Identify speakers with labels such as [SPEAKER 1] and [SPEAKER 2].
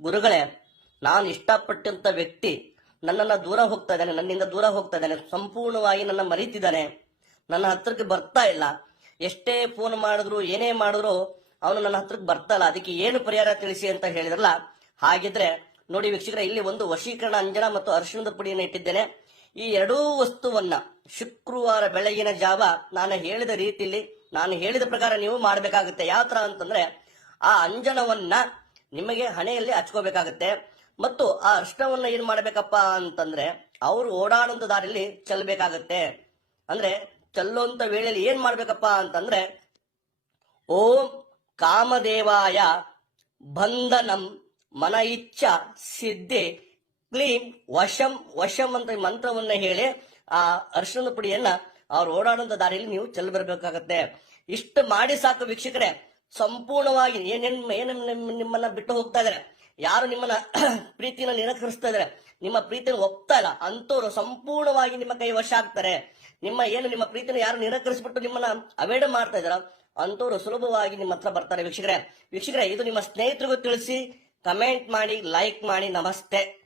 [SPEAKER 1] ಗುರುಗಳೇ, ನಾನು ಇಷ್ಟಪಟ್ಟಂತ ವ್ಯಕ್ತಿ ನನ್ನನ್ನ ದೂರ ಹೋಗ್ತಾ ಇದ್ದಾನೆ ನನ್ನಿಂದ ದೂರ ಹೋಗ್ತಾ ಇದ್ದಾನೆ ಸಂಪೂರ್ಣವಾಗಿ ನನ್ನ ಮರೀತಿದ್ದಾನೆ, ನನ್ನ ಹತ್ರಕ್ಕೆ ಬರ್ತಾ ಇಲ್ಲ. ಎಷ್ಟೇ ಫೋನ್ ಮಾಡಿದ್ರು, ಏನೇ ಮಾಡಿದ್ರು ಅವನು ನನ್ನ ಹತ್ರಕ್ಕೆ ಬರ್ತಾ ಇಲ್ಲ. ಅದಕ್ಕೆ ಏನು ಪರಿಹಾರ ತಿಳಿಸಿ ಅಂತ ಹೇಳಿದ್ರಲ್ಲ, ಹಾಗಿದ್ರೆ ನೋಡಿ ವೀಕ್ಷಕರ, ಇಲ್ಲಿ ಒಂದು ವಶೀಕರಣ ಅಂಜನ ಮತ್ತು ಅರಿಶಿಣದ ಪುಡಿಯನ್ನು ಇಟ್ಟಿದ್ದೇನೆ. ಈ ಎರಡೂ ವಸ್ತುವನ್ನ ಶುಕ್ರವಾರ ಬೆಳಗಿನ ಜಾವ ನಾನು ಹೇಳಿದ ರೀತಿಯಲ್ಲಿ, ನಾನು ಹೇಳಿದ ಪ್ರಕಾರ ನೀವು ಮಾಡಬೇಕಾಗುತ್ತೆ. ಯಾವ ತರ ಅಂತಂದ್ರೆ, ಆ ಅಂಜನವನ್ನ ನಿಮಗೆ ಹಣೆಯಲ್ಲಿ ಹಚ್ಕೋಬೇಕಾಗತ್ತೆ. ಮತ್ತು ಆ ಅರ್ಶನವನ್ನ ಏನ್ ಮಾಡ್ಬೇಕಪ್ಪ ಅಂತಂದ್ರೆ ಅವರು ಓಡಾಡುವಂತ ದಾರಿಯಲ್ಲಿ ಚೆಲ್ಲಬೇಕಾಗತ್ತೆ ಅಂದ್ರೆ ಚೆಲ್ಲುವಂತ ವೇಳೆಯಲ್ಲಿ ಏನ್ ಮಾಡ್ಬೇಕಪ್ಪ ಅಂತಂದ್ರೆ, ಓಂ ಕಾಮದೇವಾಯ ಬಂಧನಂ ಮನ ಇಚ್ಛ ಸಿದ್ಧಿ ಕ್ಲೀಂ ವಶಂ ವಶಂ ಅಂತ ಮಂತ್ರವನ್ನ ಹೇಳಿ ಆ ಅರ್ಶನದ ಪುಡಿಯನ್ನ ಅವ್ರು ಓಡಾಡುವಂತ ದಾರಿಯಲ್ಲಿ ನೀವು ಚೆಲ್ಲ ಬರಬೇಕಾಗತ್ತೆ. ಇಷ್ಟು ಮಾಡಿ ಸಾಕು ವೀಕ್ಷಕರೇ. ಸಂಪೂರ್ಣವಾಗಿ ಏನೇನ್ ಏನೇನ್ ನಿಮ್- ನಿಮ್ಮನ್ನ ಬಿಟ್ಟು ಹೋಗ್ತಾ ಇದಾರೆ, ಯಾರು ನಿಮ್ಮನ್ನ ಪ್ರೀತಿನ ನಿರಾಕರಿಸ್ತಾ ಇದಾರೆ, ನಿಮ್ಮ ಪ್ರೀತಿನ ಒಪ್ತಾ ಇಲ್ಲ ಅಂತವ್ರು ಸಂಪೂರ್ಣವಾಗಿ ನಿಮ್ಮ ಕೈ ವಶ ಆಗ್ತಾರೆ. ನಿಮ್ಮ ಏನು, ನಿಮ್ಮ ಪ್ರೀತಿನ ಯಾರು ನಿರಾಕರಿಸ್ಬಿಟ್ಟು ನಿಮ್ಮನ್ನ ಅವೇಡ ಮಾಡ್ತಾ ಇದಾರ ಅಂತವ್ರು ಸುಲಭವಾಗಿ ನಿಮ್ಮ ಹತ್ರ ಬರ್ತಾರೆ. ವೀಕ್ಷಕರೇ ವೀಕ್ಷಕರೇ, ಇದು ನಿಮ್ಮ ಸ್ನೇಹಿತರಿಗೂ ತಿಳಿಸಿ ಕಮೆಂಟ್ ಮಾಡಿ ಲೈಕ್ ಮಾಡಿ, ನಮಸ್ತೆ.